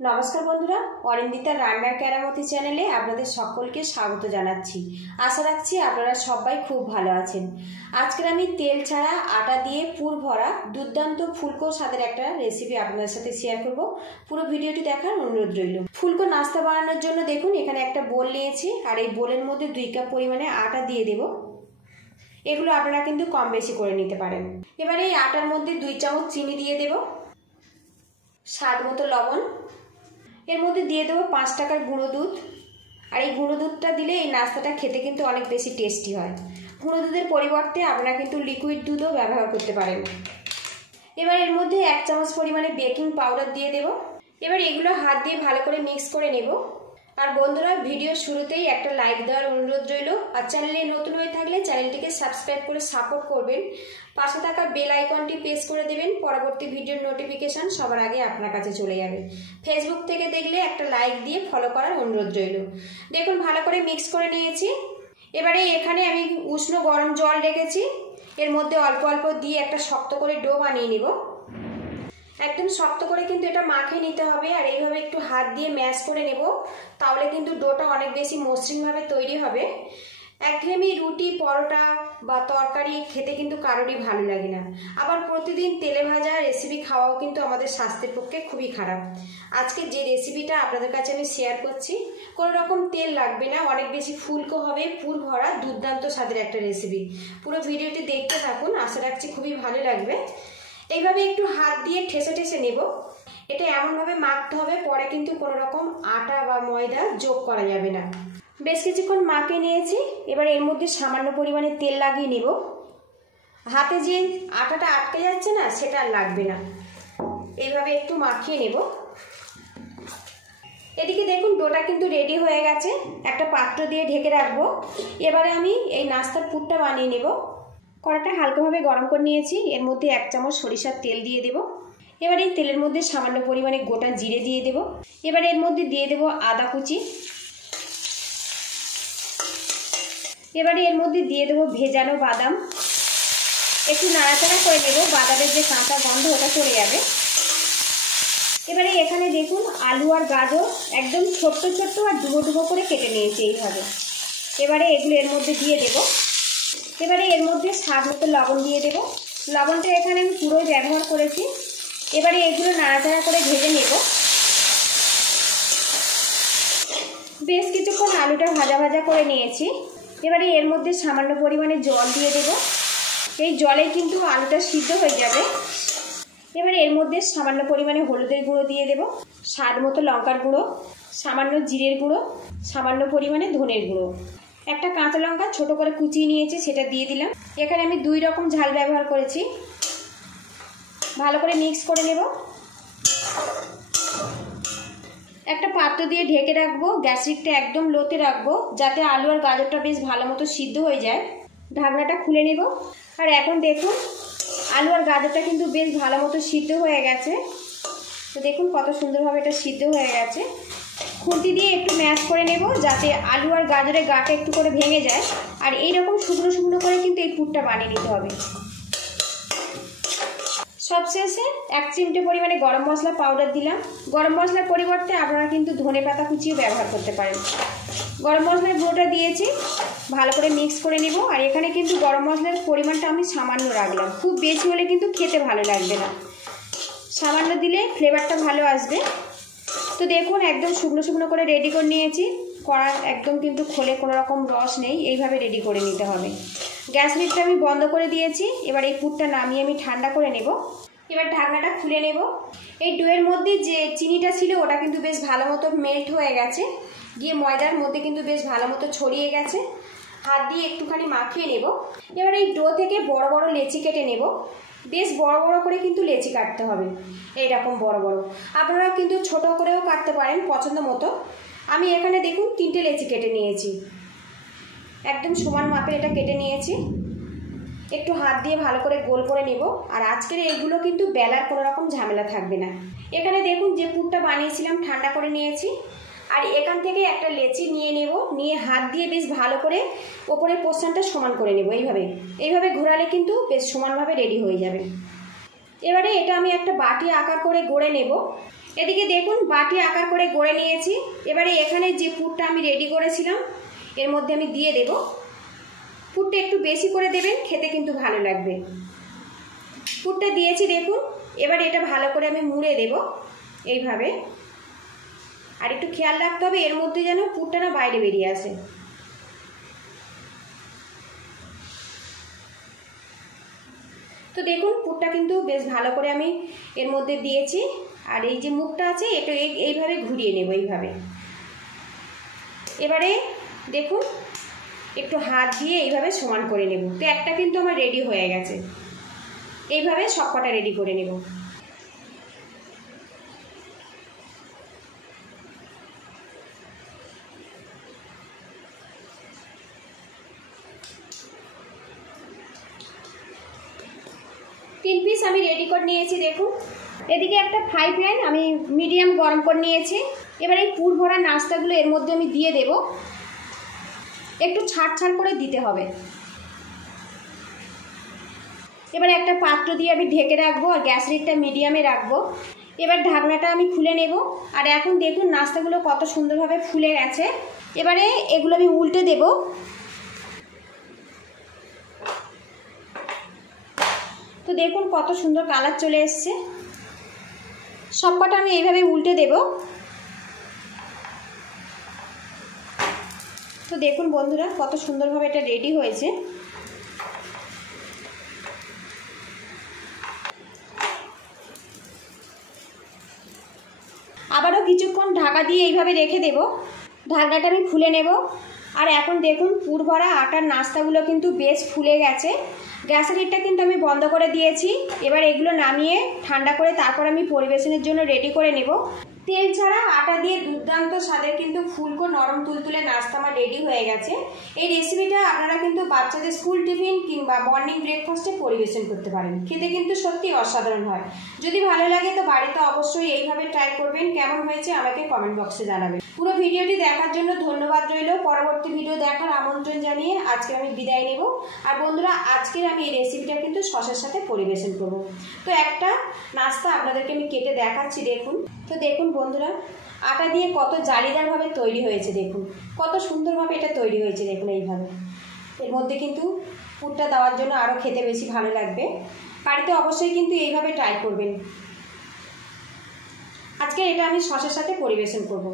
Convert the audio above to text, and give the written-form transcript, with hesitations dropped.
নমস্কার বন্ধুরা, অরিন্দিতার রান্নার কেরামতি চ্যানেলে আপনাদের সকলকে স্বাগত জানাচ্ছি। আশা রাখছি আপনারা সবাই খুব ভালো আছেন। আজকের আমি তেল ছাড়া আটা দিয়ে পুর ভরা দুর্দান্ত ফুলকো স্বাদের একটা রেসিপি আপনাদের সাথে শেয়ার করব। পুরো ভিডিওটি দেখার অনুরোধ রইল। ফুলকো নাস্তা বানানোর জন্য দেখুন এখানে একটা বোল নিয়েছি, আর এই বোলের মধ্যে 2 কাপ পরিমাণে আটা দিয়ে দেব। এগুলো আপনারা কিন্তু কম বেশি করে নিতে পারেন। এবারে এই আটার মধ্যে 2 চামচ চিনি দিয়ে দেব, স্বাদ মতো লবণ, এর মধ্যে দিয়ে দেবো 5 টাকার গুঁড়ো দুধ। আর এই গুঁড়ো দুধটা দিলে এই নাস্তাটা খেতে কিন্তু অনেক বেশি টেস্টি হয়। গুঁড়ো দুধের পরিবর্তে আপনারা কিন্তু লিকুইড দুধও ব্যবহার করতে পারেন। এবার এর মধ্যে 1 চামচ পরিমাণে বেকিং পাউডার দিয়ে দেব। এবার এগুলো হাত দিয়ে ভালো করে মিক্স করে নেব। আর বন্ধুরা, ভিডিওর শুরুতেই একটা লাইক দেওয়ার অনুরোধ রইল। আর চ্যানেলে নতুন হয়ে থাকলে চ্যানেলটিকে সাবস্ক্রাইব করে সাপোর্ট করবেন। পাশে থাকা বেল আইকনটি প্রেস করে দেবেন, পরবর্তী ভিডিওর নোটিফিকেশান সবার আগে আপনার কাছে চলে যাবে। ফেসবুক থেকে দেখলে একটা লাইক দিয়ে ফলো করার অনুরোধ রইল। দেখুন ভালো করে মিক্স করে নিয়েছি। এবারে এখানে আমি উষ্ণ গরম জল রেখেছি, এর মধ্যে অল্প অল্প দিয়ে একটা শক্ত করে ডো বানিয়ে নেব। একদম শক্ত করে কিন্তু এটা মাখিয়ে নিতে হবে। আর এইভাবে একটু হাত দিয়ে ম্যাশ করে নেব, তাহলে কিন্তু ডোটা অনেক বেশি মসৃণভাবে তৈরি হবে। একঘেয়েমি রুটি, পরোটা বা তরকারি খেতে কিন্তু কারোরই ভালো লাগে না। আবার প্রতিদিন তেলে ভাজা রেসিপি খাওয়াও কিন্তু আমাদের স্বাস্থ্যের পক্ষে খুবই খারাপ। আজকে যে রেসিপিটা আপনাদের কাছে আমি শেয়ার করছি, কোনো রকম তেল লাগবে না, অনেক বেশি ফুলকো হবে, পুর ভরা দুর্দান্ত স্বাদের একটা রেসিপি। পুরো ভিডিওটি দেখতে থাকুন, আশা রাখছি খুবই ভালো লাগবে। এইভাবে একটু হাত দিয়ে ঠেসে ঠেসে নেব। এটা এমনভাবে মাখতে হবে, পরে কিন্তু কোনো রকম আটা বা ময়দা যোগ করা যাবে না। বেশ কিছুক্ষণ মাখিয়ে নিয়েছি। এবার এর মধ্যে সামান্য পরিমাণে তেল লাগিয়ে নেব। হাতে যে আটাটা আটকে যাচ্ছে না, সেটা আর লাগবে না। এইভাবে একটু মাখিয়ে নেব। এদিকে দেখুন ডোটা কিন্তু রেডি হয়ে গেছে। একটা পাত্র দিয়ে ঢেকে রাখবো। এবারে আমি এই নাস্তার পুরটা বানিয়ে নেব। কড়াটা হালকাভাবে গরম করে নিয়েছি, এর মধ্যে 1 চামচ সরিষার তেল দিয়ে দেব। এবার এই তেলের মধ্যে সামান্য পরিমাণে গোটা জিরে দিয়ে দেব। এবার এর মধ্যে দিয়ে দেব আদা কুচি। এবারে এর মধ্যে দিয়ে দেবো ভেজানো বাদাম। একটু নাড়াচাড়া করে নেব, বাদামের যে কাঁচা গন্ধ ওটা চলে যাবে। এবারে এখানে দেখুন আলু আর গাজর একদম ছোট্ট ছোট্ট আর ডুবো ডুবো করে কেটে নিয়েছি এইভাবে। এবারে এগুলো এর মধ্যে দিয়ে দেব। এবারে এর মধ্যে স্বাদ মতো লবণ দিয়ে দেব। লবণটা এখানে আমি পুরোই ব্যবহার করেছি। এবারে এগুলো নাড়াচাড়া করে ভেজে নেব। বেশ কিছুক্ষণ আলুটা ভাজা ভাজা করে নিয়েছি। এবারে এর মধ্যে সামান্য পরিমাণে জল দিয়ে দেব। এই জলে কিন্তু আলুটা সিদ্ধ হয়ে যাবে। এবারে এর মধ্যে সামান্য পরিমাণে হলুদের গুঁড়ো দিয়ে দেব, স্বাদ মতো লঙ্কার গুঁড়ো, সামান্য জিরের গুঁড়ো, সামান্য পরিমাণে ধনের গুঁড়ো। একটা কাঁচা লঙ্কা ছোট করে কুচিয়ে নিয়েছি, সেটা দিয়ে দিলাম। এখানে আমি 2 রকম ঝাল ব্যবহার করেছি। ভালো করে মিক্স করে নেব। একটা পাত্র দিয়ে ঢেকে রাখবো, গ্যাস হিটটা একদম লোতে রাখবো, যাতে আলু আর গাজরটা বেশ ভালো মতো সিদ্ধ হয়ে যায়। ঢাকনাটা খুলে নেব। আর এখন দেখুন আলু আর গাজরটা কিন্তু বেশ ভালো মতো সিদ্ধ হয়ে গেছে। তো দেখুন কত সুন্দরভাবে এটা সিদ্ধ হয়ে গেছে। খুন্তি দিয়ে একটু ম্যাশ করে নেব, যাতে আলু আর গাজরের গাটা একটু করে ভেঙে যায়। আর এইরকম শুকনো শুকনো করে কিন্তু এই পুরটা বানিয়ে নিতে হবে। সবশেষে 1 চিমটে পরিমাণে গরম মশলা পাউডার দিলাম। গরম মশলার পরিবর্তে আপনারা কিন্তু ধনে পাতা কুচিও ব্যবহার করতে পারেন। গরম মশলার গুঁড়োটা দিয়েছি, ভালো করে মিক্স করে নেব। আর এখানে কিন্তু গরম মশলার পরিমাণটা আমি সামান্য রাখলাম, খুব বেশি হলে কিন্তু খেতে ভালো লাগবে না। সামান্য দিলে ফ্লেভারটা ভালো আসবে। তো দেখুন একদম শুকনো শুকনো করে রেডি করে নিয়েছি। কড়া একদম কিন্তু খোলে কোনো রকম রস নেই, এইভাবে রেডি করে নিতে হবে। গ্যাস লিডটা আমি বন্ধ করে দিয়েছি। এবার এই পুরটা নামিয়ে আমি ঠান্ডা করে নেব। এবার ঢাকনাটা খুলে নেব। এই ডোয়ের মধ্যে যে চিনিটা ছিল ওটা কিন্তু বেশ ভালো মতো মেল্ট হয়ে গেছে, গিয়ে ময়দার মধ্যে কিন্তু বেশ ভালো মতো ছড়িয়ে গেছে। হাত দিয়ে একটুখানি মাখিয়ে নেব। এবার এই ডো থেকে বড় বড় লেচি কেটে নেব। বেশ বড় বড় করে কিন্তু লেচি কাটতে হবে, এইরকম বড় বড়। আপনারা কিন্তু ছোট করেও কাটতে পারেন পছন্দ মতো। আমি এখানে দেখুন 3টে লেচি কেটে নিয়েছি, একদম সমান মাপের এটা কেটে নিয়েছি। একটু হাত দিয়ে ভালো করে গোল করে নেব। আর আজকের এইগুলো কিন্তু বেলার কোনো রকম ঝামেলা থাকবে না। এখানে দেখুন যে পুরটা বানিয়েছিলাম ঠান্ডা করে নিয়েছি। আর এখান থেকে একটা লেচি নিয়ে নেব, নিয়ে হাত দিয়ে বেশ ভালো করে ওপরের পোর্শনটা সমান করে নেব। এইভাবে ঘোরালে কিন্তু বেশ সমানভাবে রেডি হয়ে যাবে। এবারে এটা আমি একটা বাটি আকার করে গড়ে নেব। এদিকে দেখুন বাটি আকার করে গড়ে নিয়েছি। এবারে এখানে যে পুরটা আমি রেডি করেছিলাম এর মধ্যে আমি দিয়ে দেব। পুরটা একটু বেশি করে দেবেন, খেতে কিন্তু ভালো লাগবে। পুরটা দিয়েছি দেখুন। এবার এটা ভালো করে আমি মুড়ে দেব এইভাবে। আর একটু খেয়াল রাখতে হবে এর মধ্যে যেন পুরটা না বাইরে বেরিয়ে আসে। তো দেখুন পুরটা কিন্তু বেশ ভালো করে আমি এর মধ্যে দিয়েছি। আর এই যে মুখটা আছে এটা এইভাবে ঘুরিয়ে নেব এইভাবে। এবারে দেখুন একটু হাত দিয়ে এইভাবে সমান করে নেব। তো একটা কিন্তু আমার রেডি হয়ে গেছে। এইভাবে সবকটা রেডি করে নেব। তিন পিস আমি রেডি করে নিয়েছি দেখুন। এদিকে একটা ফ্রাই প্যান আমি মিডিয়াম গরম করে নিয়েছি। এবার এই পুর ভরা নাস্তাগুলো এর মধ্যে আমি দিয়ে দেব। একটু ছাড় করে দিতে হবে। এবার একটা পাত্র দিয়ে আমি ঢেকে রাখবো আর গ্যাস লিডটা মিডিয়ামে রাখবো। এবার ঢাকনাটা আমি খুলে নেব। আর এখন দেখুন নাস্তাগুলো কত সুন্দরভাবে ফুলে গেছে। এবারে এগুলো আমি উল্টে দেব। তো দেখুন কত সুন্দর কালার চলে এসছে। সবকটা আমি এইভাবে উল্টে দেব। তো দেখুন বন্ধুরা কত সুন্দরভাবে এটা রেডি হয়েছে। আবারও কিছুক্ষণ ঢাকা দিয়ে এইভাবে রেখে দেব। ঢাকনাটা আমি খুলে নেব। আর এখন দেখুন পুর ভরা আটার নাস্তাগুলো কিন্তু বেশ ফুলে গেছে। গ্যাসের হিটটা কিন্তু আমি বন্ধ করে দিয়েছি। এবার এগুলো নামিয়ে ঠান্ডা করে তারপর আমি পরিবেশনের জন্য রেডি করে নেব। তেল ছাড়া আটা দিয়ে দুর্দান্ত স্বাদের কিন্তু ফুলকো নরম তুলতুলে নাস্তা আমার রেডি হয়ে গেছে। এই রেসিপিটা আপনারা কিন্তু বাচ্চাদের স্কুল টিফিন কিংবা মর্নিং ব্রেকফাস্টে পরিবেশন করতে পারেন। খেতে কিন্তু সত্যি অসাধারণ হয়। যদি ভালো লাগে তো বাড়িতে অবশ্যই এইভাবে ট্রাই করবেন। কেমন হয়েছে আমাকে কমেন্ট বক্সে জানাবেন। পুরো ভিডিওটি দেখার জন্য ধন্যবাদ রইল। পরবর্তী ভিডিও দেখার আমন্ত্রণ জানিয়ে আজকে আমি বিদায় নেব। আর বন্ধুরা আজকের আমি এই রেসিপিটা কিন্তু সসের সাথে পরিবেশন করব। তো একটা নাস্তা আপনাদেরকে আমি কেটে দেখাচ্ছি দেখুন। তো দেখুন বন্ধুরা আটা দিয়ে কত জালিদারভাবে তৈরি হয়েছে। দেখুন কত সুন্দরভাবে এটা তৈরি হয়েছে। দেখুন এইভাবে এর মধ্যে কিন্তু পুরটা দেওয়ার জন্য আরও খেতে বেশি ভালো লাগবে। বাড়িতে অবশ্যই কিন্তু এইভাবে ট্রাই করবেন। আজকে এটা আমি সসের সাথে পরিবেশন করব।